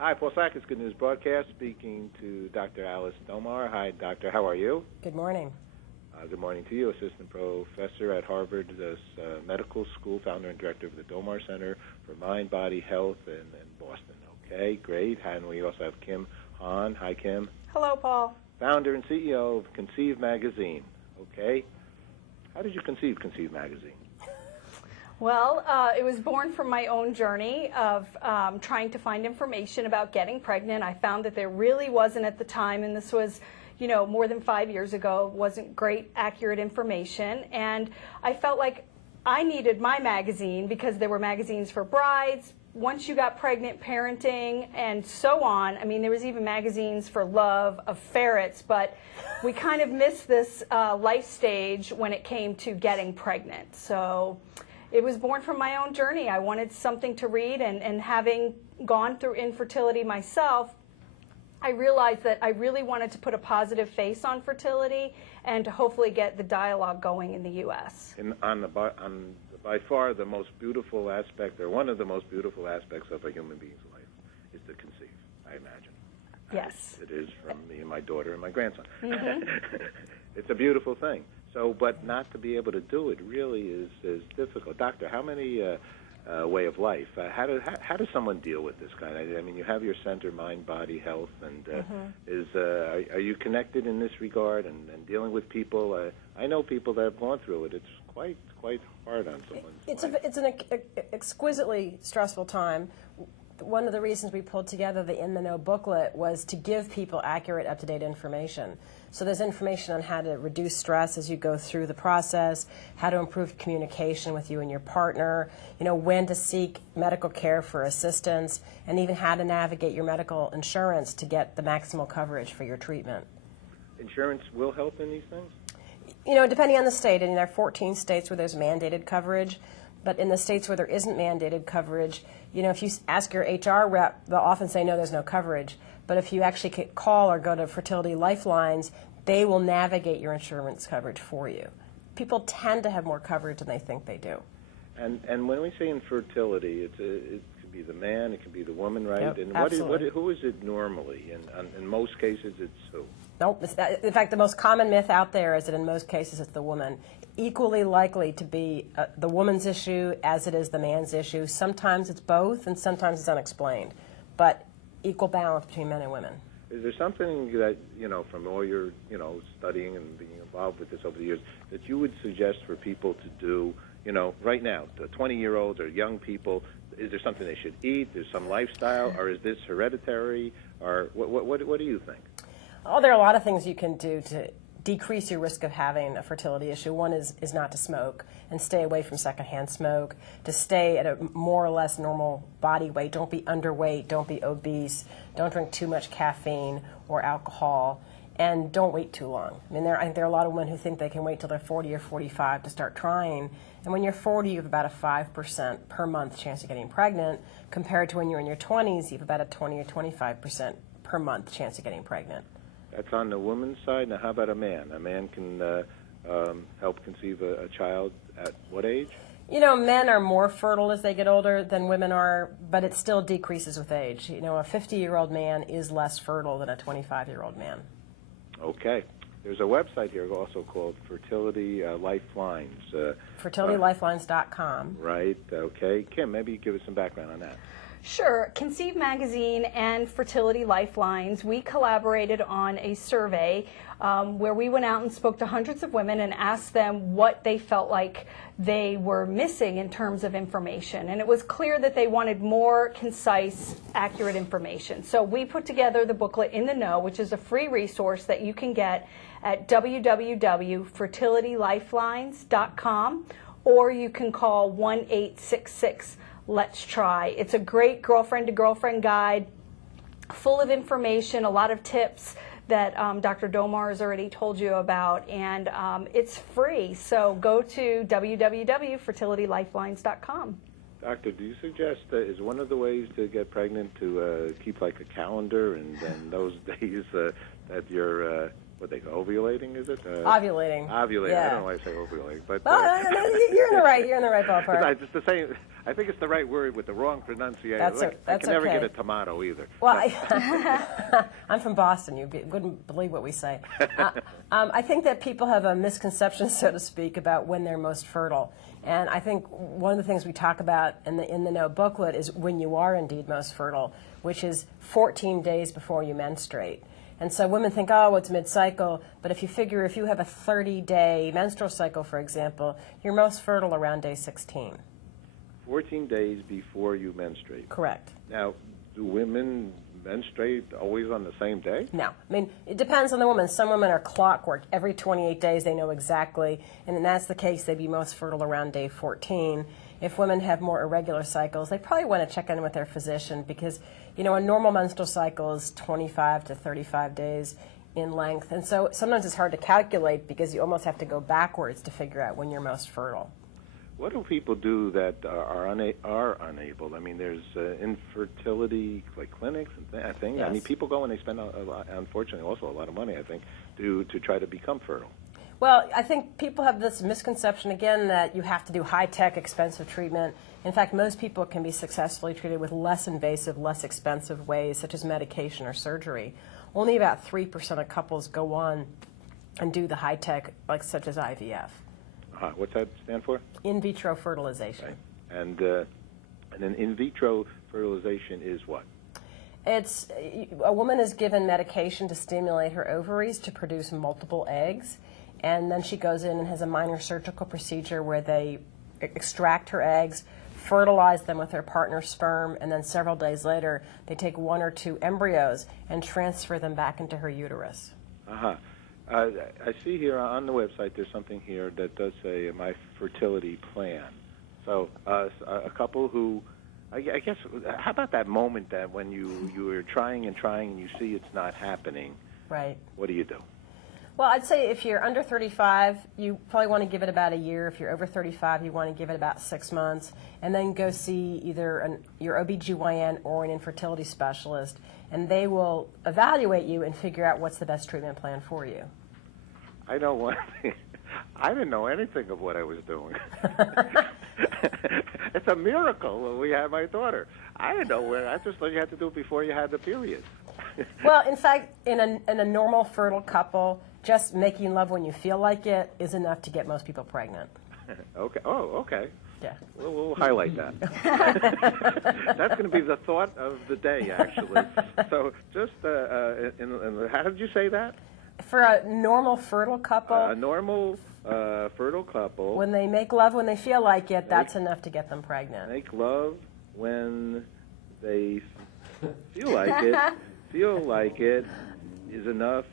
Hi, Paul Sackett, Good News Broadcast, speaking to Dr. Alice Domar. Hi, Doctor. How are you? Good morning. Good morning to you, Assistant Professor at Harvard Medical School, founder and director of the Domar Center for Mind, Body, Health in Boston. Okay, great. And we also have Kim Hahn. Hi, Kim. Hello, Paul. Founder and CEO of Conceive magazine. Okay. How did you conceive Conceive magazine? Well, it was born from my own journey of trying to find information about getting pregnant. I found that there really wasn't at the time, and this was, more than 5 years ago, wasn't great, accurate information. And I felt like I needed my magazine because there were magazines for brides, once you got pregnant, parenting, and so on. I mean, there was even magazines for love of ferrets, but we kind of missed this life stage when it came to getting pregnant. So it was born from my own journey. I wanted something to read, and having gone through infertility myself, I realized that I really wanted to put a positive face on fertility and to hopefully get the dialogue going in the U.S. By far the most beautiful aspect, or one of the most beautiful aspects of a human being's life, is to conceive, I imagine. Yes. It is from me and my daughter and my grandson. Mm-hmm. It's a beautiful thing. So, but not to be able to do it really is difficult. Doctor, how many way of life? How does someone deal with this kind of? I mean, you have your center, Mind, Body, Health, and are you connected in this regard and dealing with people? I know people that have gone through it. It's quite hard on someone. It's an exquisitely stressful time. One of the reasons we pulled together the In the Know booklet was to give people accurate, up-to-date information. So there's information on how to reduce stress as you go through the process, how to improve communication with you and your partner, when to seek medical care for assistance, and even how to navigate your medical insurance to get the maximal coverage for your treatment. Insurance will help in these things? Depending on the state, and there are 14 states where there's mandated coverage, but in the states where there isn't mandated coverage, if you ask your HR rep, they'll often say, no, there's no coverage. But if you actually call or go to Fertility Lifelines, they will navigate your insurance coverage for you. People tend to have more coverage than they think they do. And when we say infertility, it could be the man, it could be the woman, right? Yep, and absolutely. Who is it normally? In most cases, it's who? Nope. In fact, the most common myth out there is that in most cases it's the woman. Equally likely to be the woman's issue as it is the man's issue. Sometimes it's both, and sometimes it's unexplained. But equal balance between men and women. Is there something that, from all your, studying and being involved with this over the years, that you would suggest for people to do, right now, the 20-year-olds or young people? Is there something they should eat? There's some lifestyle, or is this hereditary, or what do you think? Oh, there are a lot of things you can do to decrease your risk of having a fertility issue. One is not to smoke and stay away from secondhand smoke, to stay at a more or less normal body weight. Don't be underweight, don't be obese, don't drink too much caffeine or alcohol, and don't wait too long. I mean, there are a lot of women who think they can wait till they're 40 or 45 to start trying, and when you're 40, you have about a 5% per month chance of getting pregnant, compared to when you're in your 20s, you have about a 20 or 25% per month chance of getting pregnant. That's on the woman's side. Now, how about a man? A man can help conceive a child at what age? Men are more fertile as they get older than women are, but it still decreases with age. A 50-year-old man is less fertile than a 25-year-old man. Okay. There's a website here also called Fertility Lifelines. FertilityLifelines.com. Right. Okay. Kim, maybe you give us some background on that. Sure. Conceive Magazine and Fertility Lifelines, we collaborated on a survey where we went out and spoke to hundreds of women and asked them what they felt like they were missing in terms of information. And it was clear that they wanted more concise, accurate information. So we put together the booklet In the Know, which is a free resource that you can get at www.fertilitylifelines.com, or you can call 1-866 Let's Try. It's a great girlfriend-to-girlfriend guide, full of information, a lot of tips that Dr. Domar has already told you about, and it's free. So go to www.fertilitylifelines.com. Doctor, do you suggest is one of the ways to get pregnant to keep like a calendar, and then those days that you're what they call ovulating, is it? Ovulating. Ovulating. Yeah. I don't know why I say ovulating, but You're in the right. You're in the right ballpark. it's the same. I think it's the right word with the wrong pronunciation. I can never get a tomato either. Well, I'm from Boston. You wouldn't believe what we say. I think that people have a misconception, so to speak, about when they're most fertile. And I think one of the things we talk about in the No booklet is when you are indeed most fertile, which is 14 days before you menstruate. And so women think, oh, it's mid-cycle, but if you figure if you have a 30-day menstrual cycle, for example, you're most fertile around day 16. 14 days before you menstruate. Correct. Now, do women menstruate always on the same day? No. I mean, it depends on the woman. Some women are clockwork. Every 28 days they know exactly, and if that's the case, they'd be most fertile around day 14. If women have more irregular cycles, they probably want to check in with their physician because, you know, a normal menstrual cycle is 25 to 35 days in length. And so sometimes it's hard to calculate because you almost have to go backwards to figure out when you're most fertile. What do people do that are unable? I mean, there's infertility clinics and things. Yes. I mean, people go and they spend, unfortunately, also a lot of money, I think, to try to become fertile. Well, I think people have this misconception, again, that you have to do high-tech, expensive treatment. In fact, most people can be successfully treated with less invasive, less expensive ways, such as medication or surgery. Only about 3% of couples go on and do the high-tech, such as IVF. What's that stand for? In vitro fertilization. Right. And then in vitro fertilization is what? It's a woman is given medication to stimulate her ovaries to produce multiple eggs, and then she goes in and has a minor surgical procedure where they extract her eggs, fertilize them with her partner's sperm, and then several days later they take 1 or 2 embryos and transfer them back into her uterus. I see here on the website there's something here that does say my fertility plan. So a couple who, I guess, how about that moment that when you are trying and you see it's not happening? Right. What do you do? Well, I'd say if you're under 35, you probably want to give it about a year. If you're over 35, you want to give it about 6 months, and then go see either your OBGYN or an infertility specialist, and they will evaluate you and figure out what's the best treatment plan for you. I know one thing. I didn't know anything of what I was doing. It's a miracle when we had my daughter. I didn't know I just thought you had to do it before you had the period. Well, in fact, in a normal fertile couple, just making love when you feel like it is enough to get most people pregnant. Okay. Oh, okay. Yeah. We'll highlight that. That's going to be the thought of the day, actually. So just, how did you say that? For a normal fertile couple. A normal fertile couple. When they make love when they feel like it, that's enough to get them pregnant. Make love when they feel like it. Feel like it is enough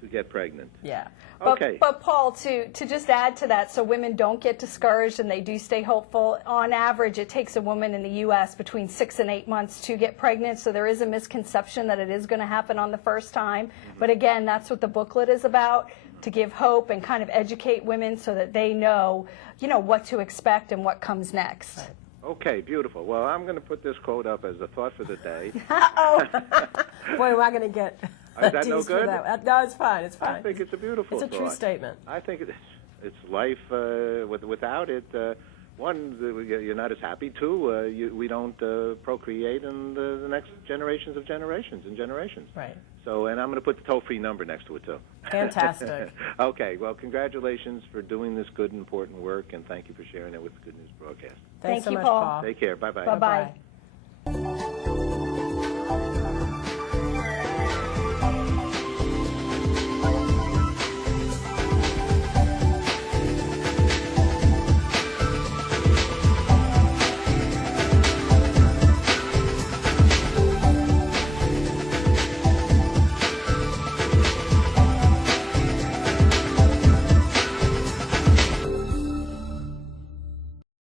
to get pregnant. Yeah. Okay. But Paul, to just add to that, so women don't get discouraged and they do stay hopeful, on average it takes a woman in the U.S. between 6 and 8 months to get pregnant, so there is a misconception that it is going to happen on the first time. But again, that's what the booklet is about, to give hope and kind of educate women so that they know, what to expect and what comes next. Right. Okay, beautiful. Well, I'm going to put this quote up as a thought for the day. Uh-oh. Boy, am I going to get Is that no good? That. No, it's fine. It's fine. I think it's a beautiful thought. It's a true statement. I think it's life. Without it, one, you're not as happy. Two, we don't procreate in the next generations of generations and generations. Right. So, and I'm going to put the toll-free number next to it, too. Fantastic. Okay, well, congratulations for doing this good and important work, and thank you for sharing it with the Good News Broadcast. Thanks so you, much, Paul. Paul. Take care. Bye-bye. Bye-bye. Bye-bye.